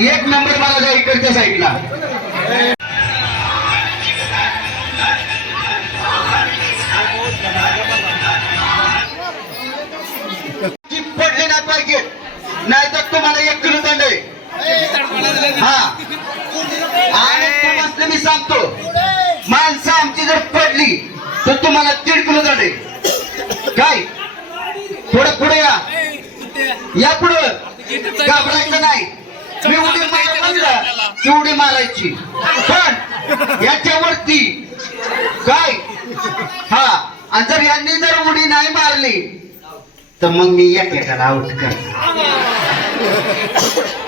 एक नंबर मला द्या इकडच्या साईडला. हा. आणि मी सांगतो. माणसं आमची जर पडली तर तुम्हाला दीड किलो काय? थोडं पुढे या. या पुढं. घाबरायचं नाही. मी उडी मारा म्हणलं की उडी मारायची. पण याच्यावरती काय? हा. आणि जर यांनी जर उडी नाही मारली तर मग मी एकेकाला आउट कर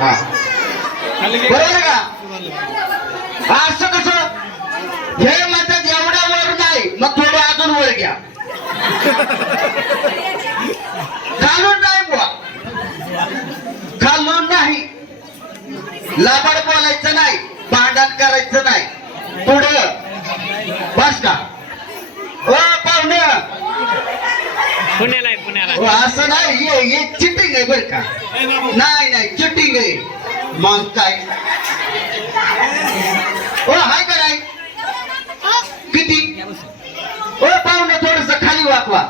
हा. बरोबर आहे का? असं कसं? हे म्हणतात एवढ्या वर नाही मग थोडं अजून वर घ्या. घालून नाही बुवा. घालून नाही. लाबाड बोलायचं नाही भांडण करायचं नाही. पुढं. बस का ओ पाहुणे. पुण्याला पुण्याला हो, असं नाही हे हे चिटिंग आहे बरं का? नाही नाही चिटिंग आहे. मग काय ओ हाय का किती ओ पाहुणे थोडस खाली वाकवा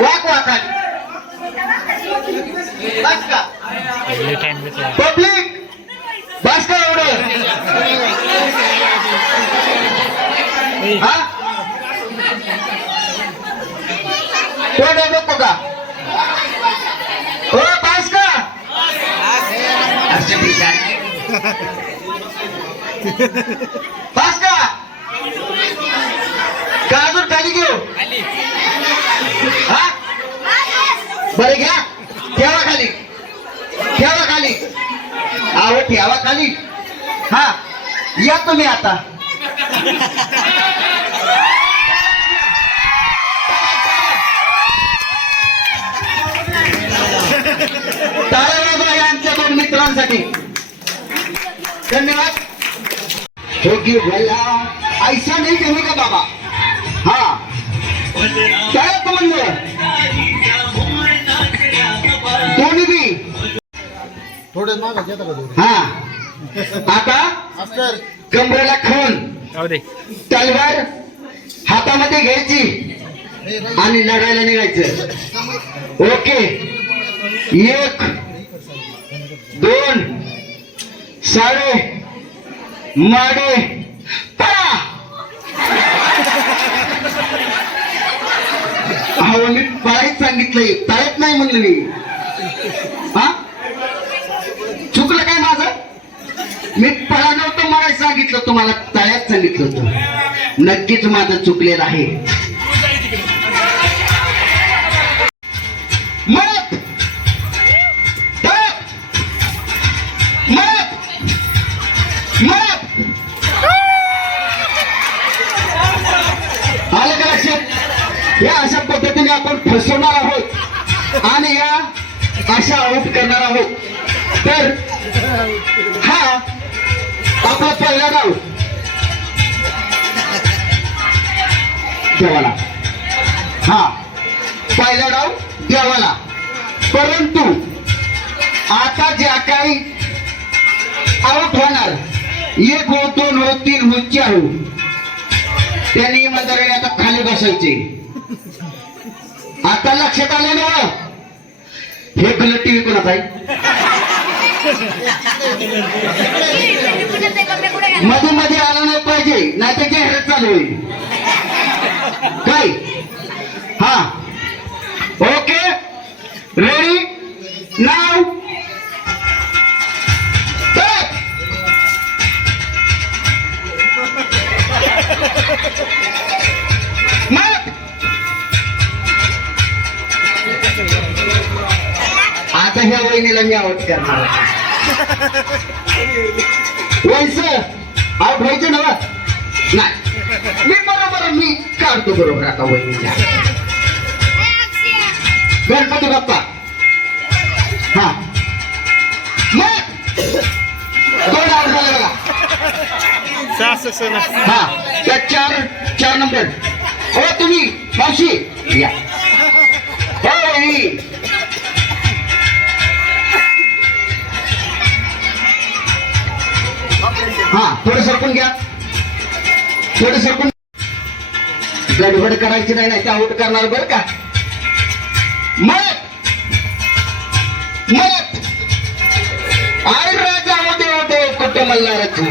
वाकवा खाली बस का पब्लिक बस का एवढं हा कोण नको का हो का का अजून खाली घेऊ. हा? बरं घ्या. ठेवा खाली. ठेवा खाली. आहो ठेवा खाली. हा. या तुम्ही आता. मित्रांसाठी धन्यवाद. हो की भैया ऐसा नहीं कहेगा बाबा? हाँ. क्या म्हणलं दोन्ही बी. थोडे मागं घेता का थोडे हा. आता कमरेला दे. तलवार हातामध्ये घ्यायची आणि लढायला निघायचं. ओके. एक. दोन साडे माडे पळा. अहो मी पळायच सांगितलंय. पळत नाही म्हणलं मी. हा? चुकलं काय माझं? मी पळा नव्हतं मला सांगितलं तुम्हाला. तळ्यात सांगितलं होतं. नक्कीच माझं चुकलेलं आहे. या अशा पद्धतीने आपण फसवणार आहोत आणि या अशा आऊट करणार आहोत. तर हा आपला पहिला डाव. देवाला. हा पहिला डाव देवाला. परंतु आता ज्या काही आऊट होणार एक हो दोन हो तीन हो चार हो त्यांनी इमानदारीने आता खाली बसायचे. आता लक्षात आलं ना? हे कलर टीव्ही कोणाचा आहे? मध्ये मध्ये आला नाही पाहिजे नाही तर जाहिरात चालू होईल. काय? हा. ओके. रेडी नाव आता ह्या वहिनीला मी आवाज करणार वैस आवाज व्हायचे ना नाही. मी बरोबर मी काढतो बरोबर आता वहिनीला. गणपती बाप्पा. हा. मग दोन हा त्या चार चार नंबर. हो तुम्ही मावशी या. थोडं सरकून घ्या. थोडं सरकून गडबड करायची नाही नाही ते आउट करणार बरं का? मत मत आय राजा होते होते कुठे मल्हार तू?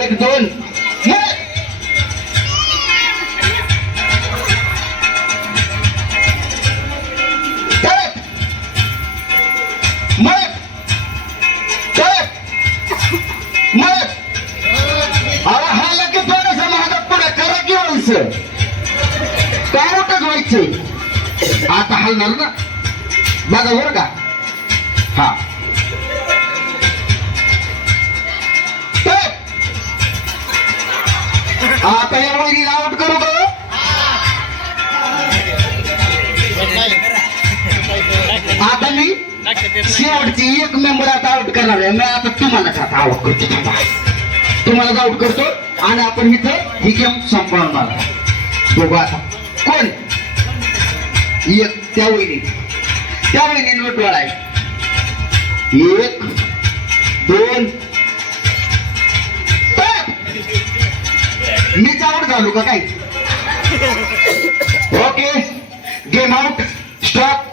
एक दोन मत व्हायचं आता ना? बघा बरं का? हा. आता या वहिनीला आउट करू का? आता मी शेवटची एक मेंबर आता आउट करणार आहे. मी आता तुम्हाला आता आउट करतो थांबा. तुम्हाला आउट करतो आणि आपण इथं ही गेम संपवणार बघू आता. कोण? एक. त्या वहिनी त्या वहिनी डोळा आहे. एक दोन. मी चावड झालो का काय? ओके गेम आउट स्टॉप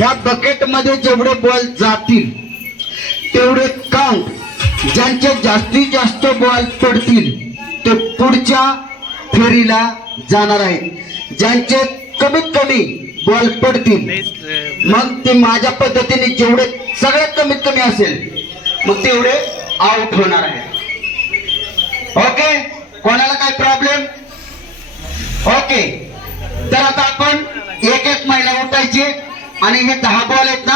ह्या बकेटमध्ये जेवढे बॉल जातील तेवढे काउंट ज्यांचे जास्तीत जास्त बॉल पडतील ते पुढच्या फेरीला जाणार आहेत. ज्यांचे कमीत कमी बॉल पडतील मग ते माझ्या पद्धतीने जेवढे सगळ्यात कमीत कमी असेल मग तेवढे आउट होणार आहे ओके? कोणाला काय प्रॉब्लेम ओके. तर आता आपण एक एक महिला उठायची. आणि हे दहा बॉल आहेत ना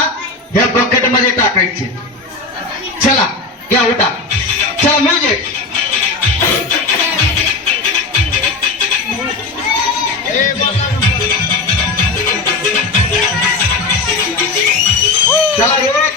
ह्या बकेटमध्ये टाकायचे. चला घ्या उठा. चला म्हणजे चला एक.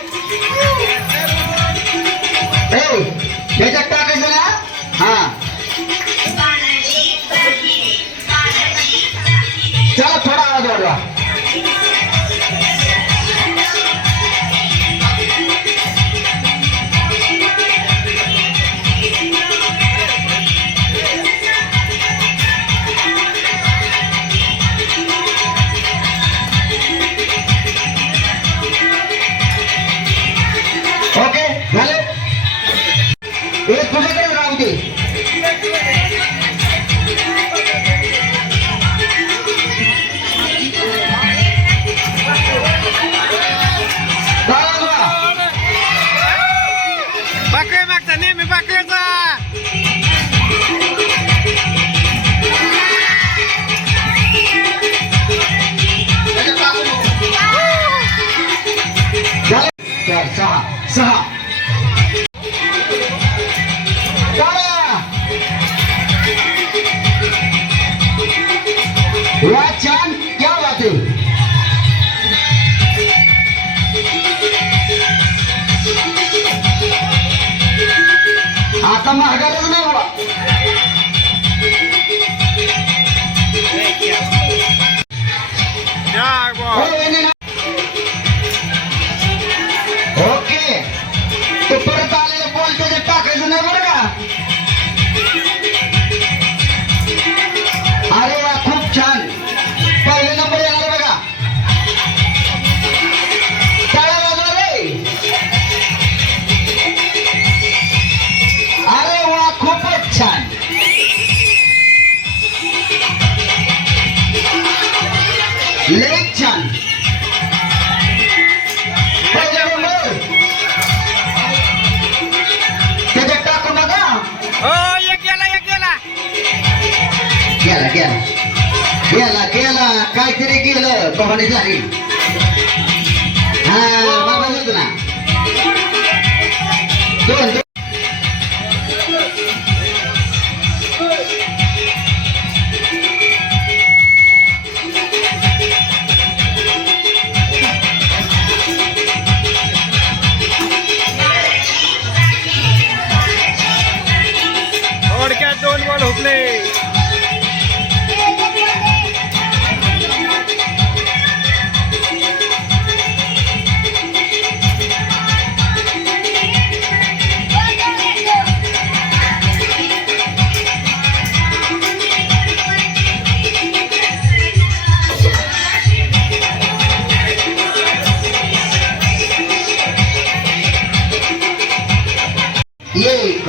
एक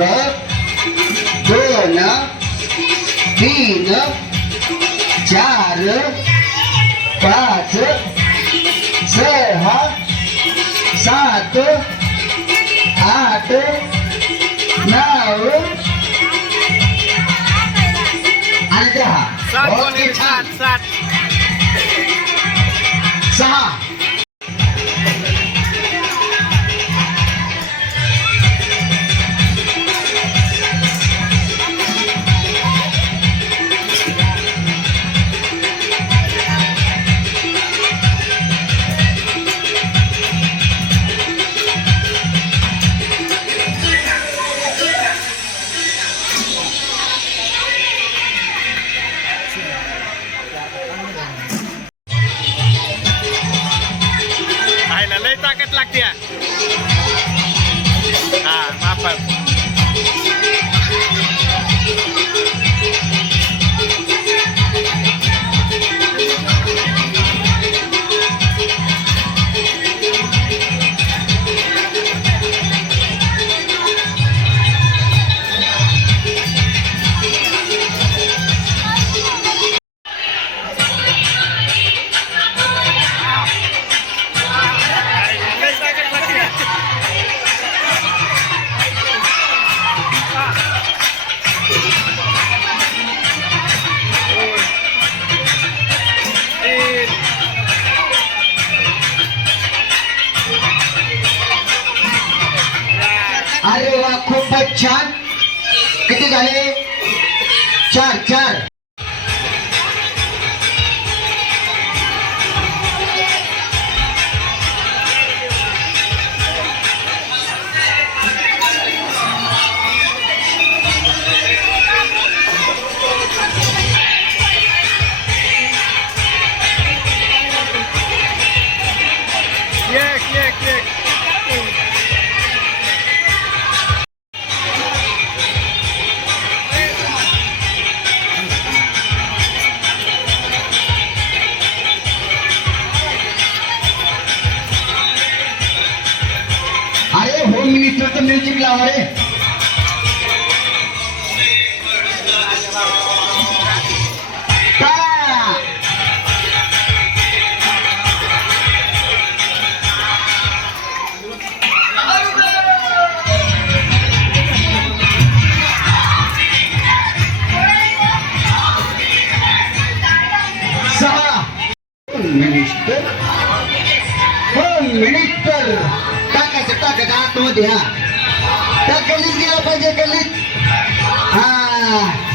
दो तीन चार पाँच छः सात आठ नौ अनुग्रह अच्छा. सहा. मिनिस्टर हो मिनिस्टर टाकायचं टाकायचं आतमध्ये हा. त्या गल्लीत गेला पाहिजे गल्लीत हा.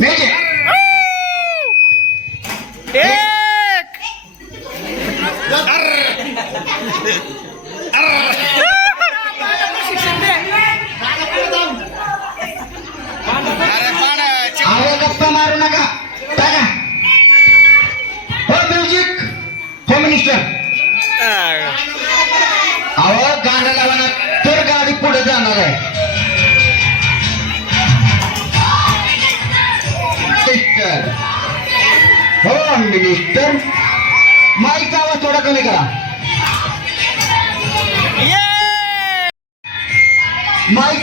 म्युझिक एक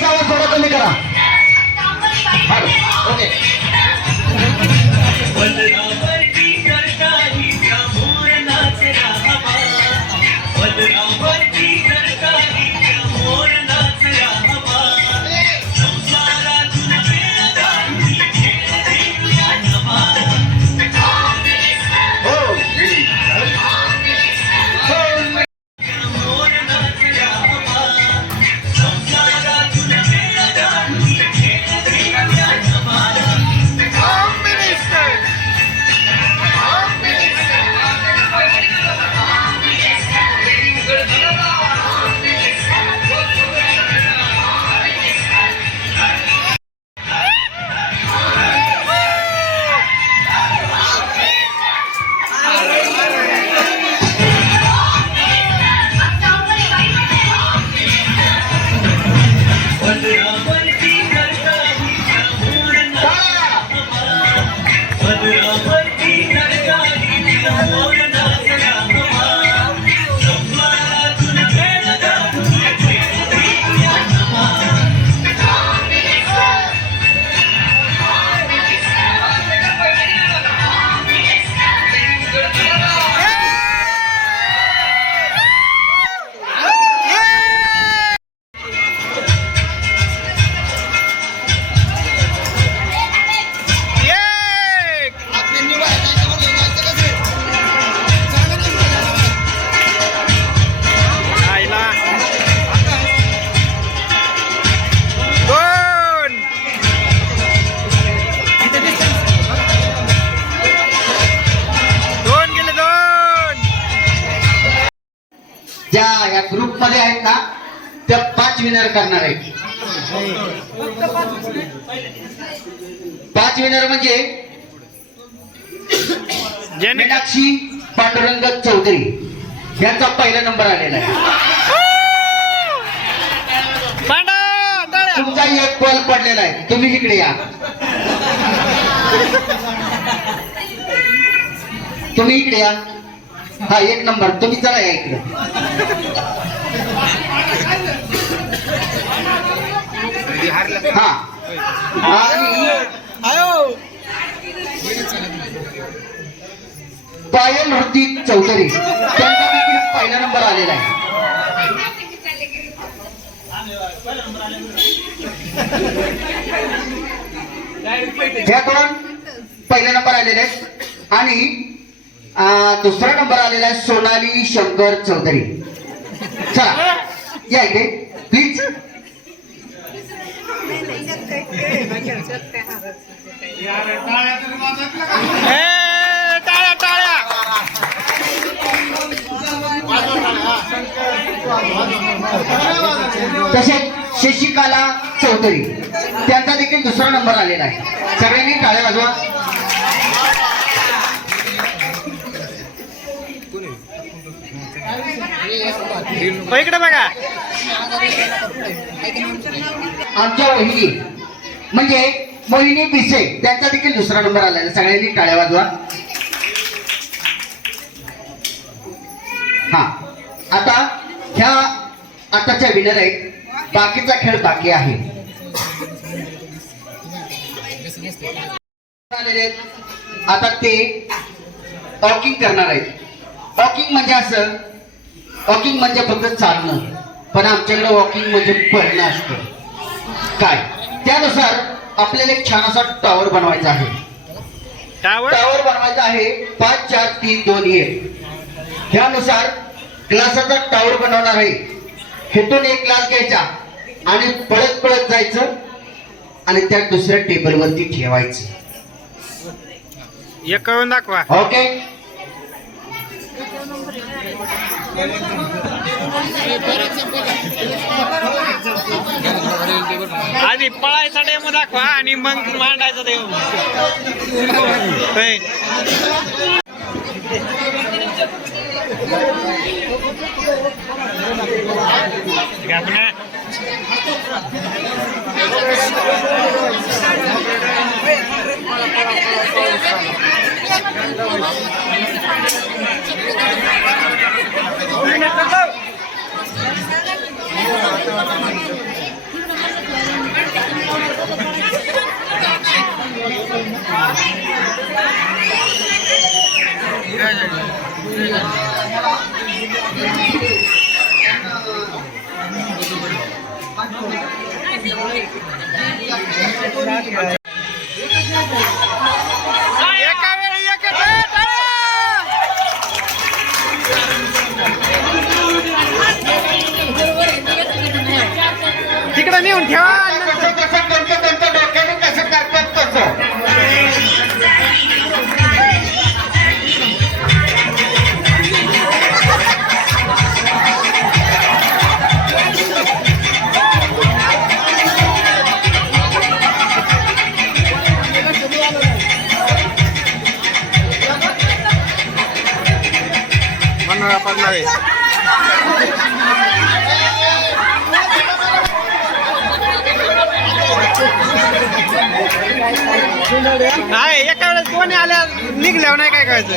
आवाज थोडा कमी करा हॅलो, ओके करणार आहेत पाच विनर म्हणजे मीनाक्षी पांडुरंग चौधरी. यांचा पहिला नंबर आलेला आहे. तुमचा एक कॉल पडलेला आहे. तुम्ही इकडे या. तुम्ही इकडे या. हा एक नंबर तुम्ही चला या इकडे. हा. आणि पायल ऋतिक चौधरी. त्यांचा देखील पहिला नंबर आलेला आहे. ह्या दोन पहिला नंबर आलेले आहेत. आणि दुसरा नंबर आलेला आहे सोनाली शंकर चौधरी. चला या इथे. प्लीज टाळ्या टाळ्या तसेच शशिकाला चौधरी त्यांचा देखील दुसरा नंबर आलेला आहे. सगळ्यांनी टाळ्या वाजवा. हो, इकडे बघा. आमच्या वहिनी म्हणजे मोहिनी बिसे त्यांचा देखील दुसरा नंबर आलेला सगळ्यांनी टाळ्या वाजवा. हा. आता ह्या आताच्या विनर आहेत. बाकीचा खेळ बाकी आहे. आता ते वॉकिंग करणार आहेत. वॉकिंग म्हणजे असं वॉकिंग म्हणजे फक्त चालणं. पण आमच्याकडे वॉकिंग म्हणजे पळणं असतं. काय? त्यानुसार आपल्याला एक छान असा टॉवर बनवायचा आहे. टावर टावर बनवायचा आहे. पाच चार तीन दोन एक. ह्यानुसार ग्लासाचा टावर बनवणार आहे. हेतून एक ग्लास घ्यायचा आणि पळत पळत जायचं आणि त्या दुसऱ्या टेबलवरती ठेवायचं. एक करून दाखवा. ओके आधी पळायचा डेमो दाखवा आणि मग मांडायचा डेमो होय. गप なぜなら。म्हणून आहे. नाही एका वेळेस कोणी आल्या निघल्यावर नाही काय करायचं.